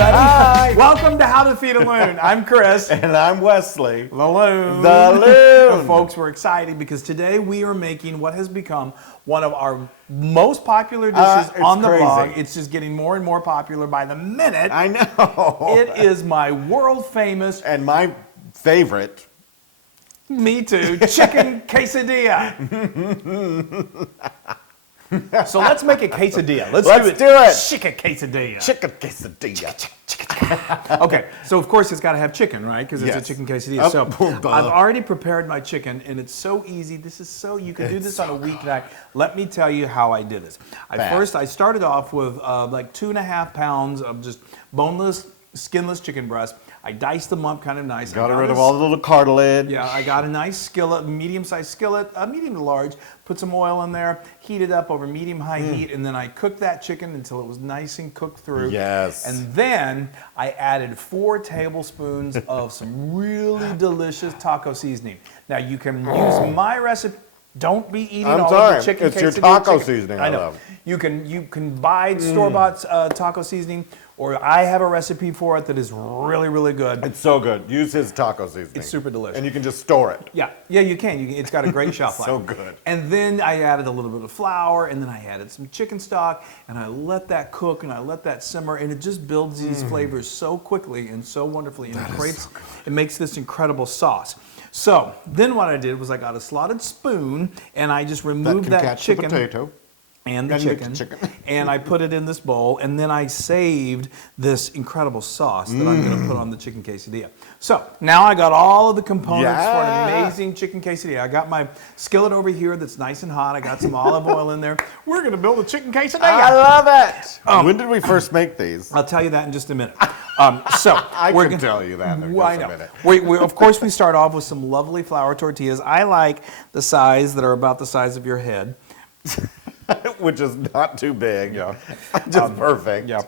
everybody. Hi. Welcome to How to Feed a Loon. I'm Chris. And I'm Wesley. The Loon. The Loon. Folks, we're excited because today we are making what has become one of our most popular dishes It's on the crazy. blog. It's just getting more and more popular by the minute. I know. It is my world famous, And my favorite. me too, chicken quesadilla. So let's make a quesadilla. Let's do it. Chicken quesadilla. Chicken quesadilla. Okay, so of course it's got to have chicken, right? Because it's Yes. a chicken quesadilla. So duh. I've already prepared my chicken, and it's so easy. This is so you can do this on a weeknight. Let me tell you how I did this. I started off with like 2.5 pounds of just boneless, skinless chicken breast. I diced them up kind of nice. Got rid of all the little cartilage. Yeah, I got a nice skillet, medium-sized skillet, medium to large. Put some oil in there, heat it up over medium-high heat, and then I cooked that chicken until it was nice and cooked through. Yes. And then I added 4 tablespoons of some really delicious taco seasoning. Now you can use my recipe. Don't be eating all of the chicken. It's your quesadilla taco chicken. seasoning. I know. love. You can buy store-bought taco seasoning, or I have a recipe for it that is really, really good. It's so good. Use his taco seasoning. It's super delicious. And you can just store it. Yeah, you can. It's got a great shelf life. So good. And then I added a little bit of flour, and then I added some chicken stock, and I let that cook, and I let that simmer, and it just builds these flavors so quickly and so wonderfully, and it makes this incredible sauce. So then what I did was I got a slotted spoon, and I just removed that catch chicken. the potato. And the And chicken, the chicken. and I put it in this bowl, and then I saved this incredible sauce that I'm going to put on the chicken quesadilla. So now I got all of the components for an amazing chicken quesadilla. I got my skillet over here that's nice and hot. I got some olive oil in there. We're going to build a chicken quesadilla. I love it. When did we first make these? I'll tell you that in just a minute. I we're can gonna- tell you that in I just a know. minute. Of course, we start off with some lovely flour tortillas. I like the size that are about the size of your head. Which is not too big. Yeah. Just perfect. Yeah.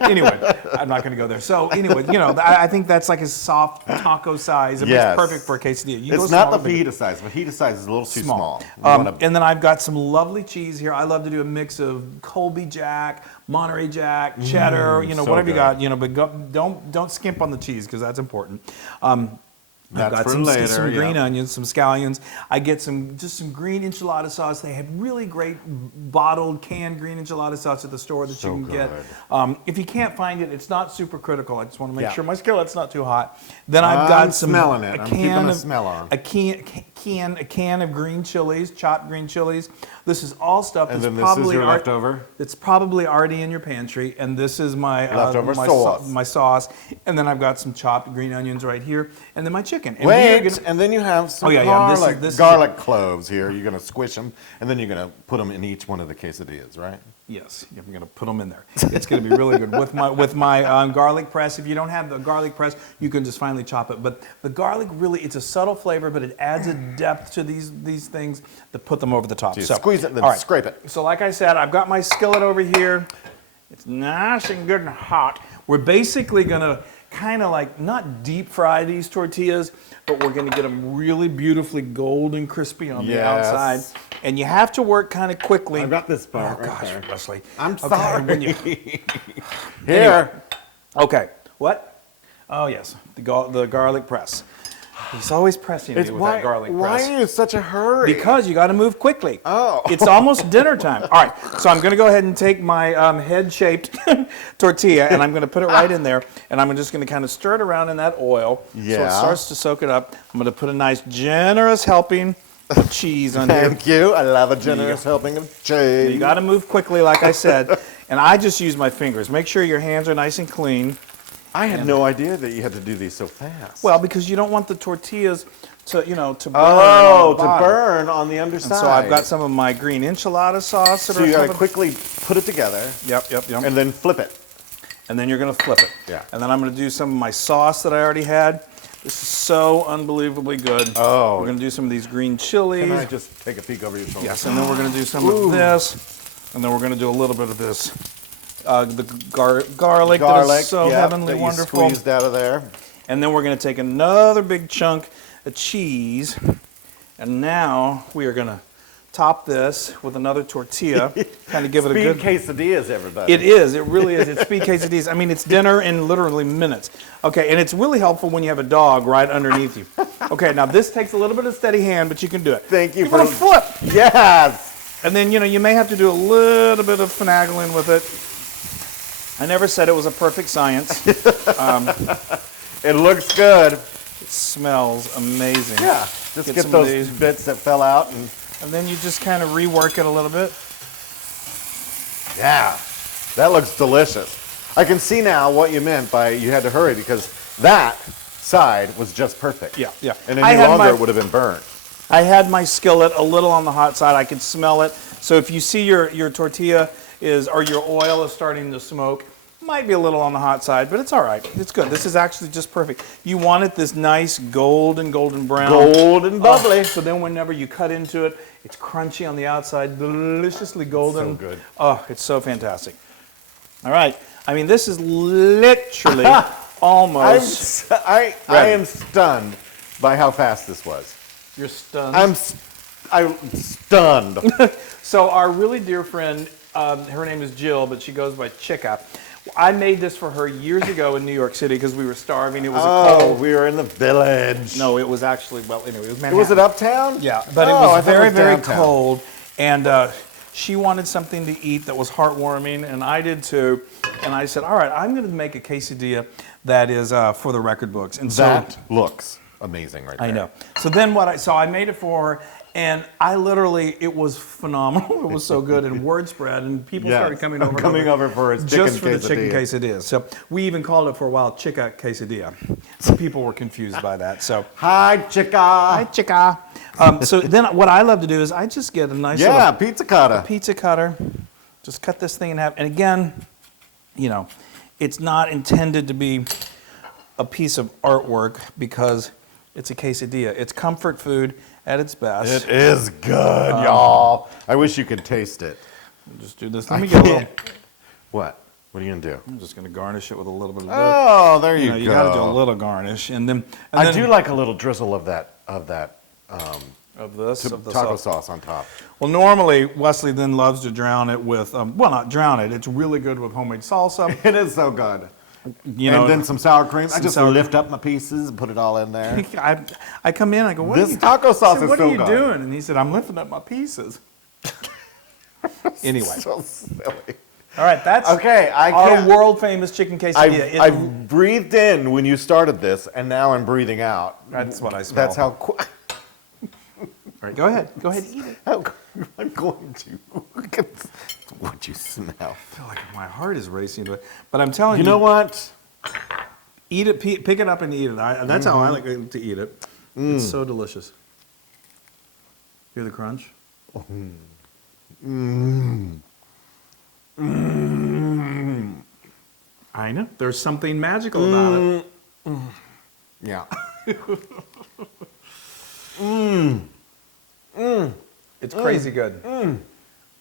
Anyway, I'm not going to go there. So anyway, I think that's like a soft taco size. It Yes. makes perfect for a quesadilla. You go It's not the smaller, bigger. fajita size. Fajita size is a little too small. And then I've got some lovely cheese here. I love to do a mix of Colby Jack, Monterey Jack, cheddar, so whatever you good. got, but don't skimp on the cheese because that's important. I've That's got for some later, green yeah. onions, some scallions. I get some green enchilada sauce. They have really great bottled canned green enchilada sauce at the store that So you can get. good. If you can't find it, it's not super critical. I just want to make Yeah. sure my skillet's not too hot. Then I've got I'm smelling it. a I'm can keeping the of smell on. a can of green chilies, chopped green chilies. This is all stuff And that's then this probably is your leftover? It's probably already in your pantry, and this is my Leftover my sauce. my sauce. And then I've got some chopped green onions right here, and then my chicken. And Wait, and then you have some Oh, yeah, garlic, this is- garlic cloves here. You're going to squish them, and then you're going to put them in each one of the quesadillas, right? Yes, I'm going to put them in there. It's going to be really good with my garlic press. If you don't have the garlic press, you can just finely chop it. But the garlic it's a subtle flavor, but it adds a depth to these things that put them over the top. So you squeeze it, then all right. scrape it. So like I said, I've got my skillet over here. It's nice and good and hot. We're basically going to kind of like not deep fry these tortillas, but we're going to get them really beautifully golden crispy on the Yes. outside. And you have to work kind of quickly. I've got this part Oh right gosh, there. Wesley. I'm Okay, sorry. when you- Here. Okay, what? Oh yes, the garlic press. He's always pressing me with that garlic why press. are you in such a hurry? Because you got to move quickly. Oh. It's almost dinner time. All right, so I'm going to go ahead and take my head-shaped tortilla, and I'm going to put it right in there, and I'm just going to kind of stir it around in that oil so it Yeah. starts to soak it up. I'm going to put a nice, generous helping of cheese on here. Thank you. I love a generous helping of cheese. You got to move quickly, like I said, and I just use my fingers. Make sure your hands are nice and clean. I had no idea that you had to do these so fast. Well, because you don't want the tortillas to burn on the to bottom. burn on the underside. And so I've got some of my green enchilada sauce. That So you got to coming. quickly put it together. Yep. And then flip it. And then you're going to flip it. Yeah. And then I'm going to do some of my sauce that I already had. This is so unbelievably good. Oh. We're going to do some of these green chilies. Can I just take a peek over your shoulder? Yes, and then we're going to do some of this. And then we're going to do a little bit of this. The garlic that is so yep, heavenly that you wonderful. squeezed out of there. And then we're going to take another big chunk of cheese. And now we are going to top this with another tortilla, kind of give it a Speed good. quesadillas, everybody. It is. It really is. It's speed quesadillas. I mean, it's dinner in literally minutes. Okay, and it's really helpful when you have a dog right underneath you. Okay, now this takes a little bit of steady hand, but you can do it. Thank you Give it a flip. Yes. And then, you may have to do a little bit of finagling with it. I never said it was a perfect science. It looks good. It smells amazing. Yeah. Just get some of those these. bits that fell out and And then you just kind of rework it a little bit. yeah, that looks delicious. I can see now what you meant by you had to hurry because that side was just perfect. Yeah, yeah. And I any had longer my- it would have been burnt. I had my skillet a little on the hot side. I could smell it. So if you see your tortilla or your oil is starting to smoke, might be a little on the hot side, but it's all right. It's good. This is actually just perfect. You want it this nice golden brown. Golden bubbly. Oh, so then whenever you cut into it, it's crunchy on the outside, deliciously golden. So good. Oh, it's so fantastic. All right. I mean, this is literally almost. I am stunned by how fast this was. You're stunned. I'm stunned. So our really dear friend, her name is Jill, but she goes by Chica. I made this for her years ago in New York City because we were starving. It was a Oh, cold. we were in the village. No, it was actually, well, anyway, it was Manhattan. Was it uptown? Yeah, but it Oh, I was thought it very, was very downtown. cold. And she wanted something to eat that was heartwarming, and I did too. And I said, all right, I'm going to make a quesadilla that is for the record books. And so That looks amazing right there. I know. So then I made it for her, and it was phenomenal. It was so good, and word spread, and people Yes. started coming over. Coming over for his just for chicken the chicken quesadilla. quesadillas. So we even called it for a while Chica Quesadilla. Some people were confused by that. So Hi, chica. hi, Chica. So then what I love to do is I just get a nice Yeah, little pizza cutter. pizza cutter, just cut this thing in half. And again, it's not intended to be a piece of artwork because it's a quesadilla. It's comfort food at its best. It is good, y'all. I wish you could taste it. Just do this. Let me get a little. can't. What? What are you gonna do? I'm just going to garnish it with a little bit of this. Oh, there you go. You got to do a little garnish, and then I do like a little drizzle of that of this of the taco sauce. sauce on top. Well, normally Wesley then loves to drown it with not drown it. It's really good with homemade salsa. It is so good. And then some sour cream. I just sour- lift up my pieces and put it all in there. I come in, I go, what This are you, taco sauce I said, is what so are you good." doing? And he said, I'm lifting up my pieces. Anyway, So silly. all right, that's Okay, I our can't. world famous chicken quesadilla. I breathed in when you started this, and now I'm breathing out. That's what I smell. That's how. All right, go ahead, eat it. How I'm going to. It's what you smell. I feel like my heart is racing, but I'm telling You you, know what? eat it, pick it up and eat it. That's how I like to eat it. It's so delicious. Hear the crunch? I know. There's something magical about it. Yeah. It's crazy good.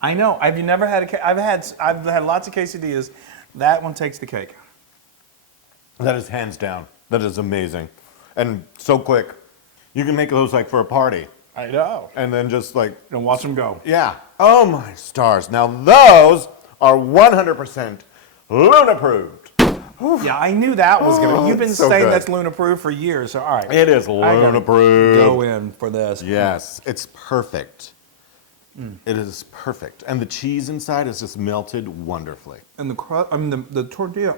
I know. I've never had I've had lots of quesadillas. That one takes the cake. That is hands down. That is amazing. And so quick. You can make those like for a party. I know. And then just like, And watch them go. yeah. Oh my stars. Now those are 100% Luna approved. Yeah, I knew that was gonna. You've been so saying good. that's Luna approved for years. So all right. It is I gotta Luna approved. Go in for this. Yes, it's perfect. It is perfect. And the cheese inside is just melted wonderfully. And the tortilla,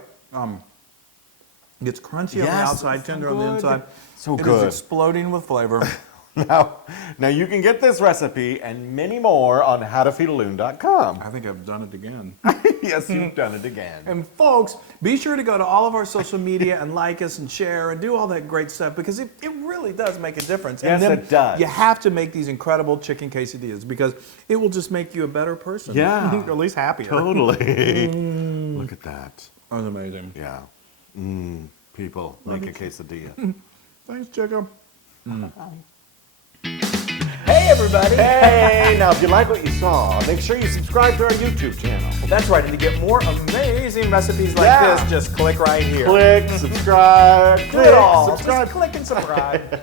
it's crunchy on the Yes, outside, it's so tender on the good. inside. So It is good. exploding with flavor. Now you can get this recipe and many more on howtofeedaloon.com. I think I've done it again. Yes, you've done it again. And folks, be sure to go to all of our social media and like us and share and do all that great stuff because it really does make a difference. Yes, and then it does. You have to make these incredible chicken quesadillas because it will just make you a better person. Yeah. Or at least happier. Totally. Look at that. That's amazing. Yeah. People, make a quesadilla. Thanks, Chico. Hey, everybody. Hey, now if you like what you saw, make sure you subscribe to our YouTube channel. That's right. And to get more amazing recipes like Yeah. this, just click right here. Click, subscribe, Do it all. subscribe. Just click and subscribe.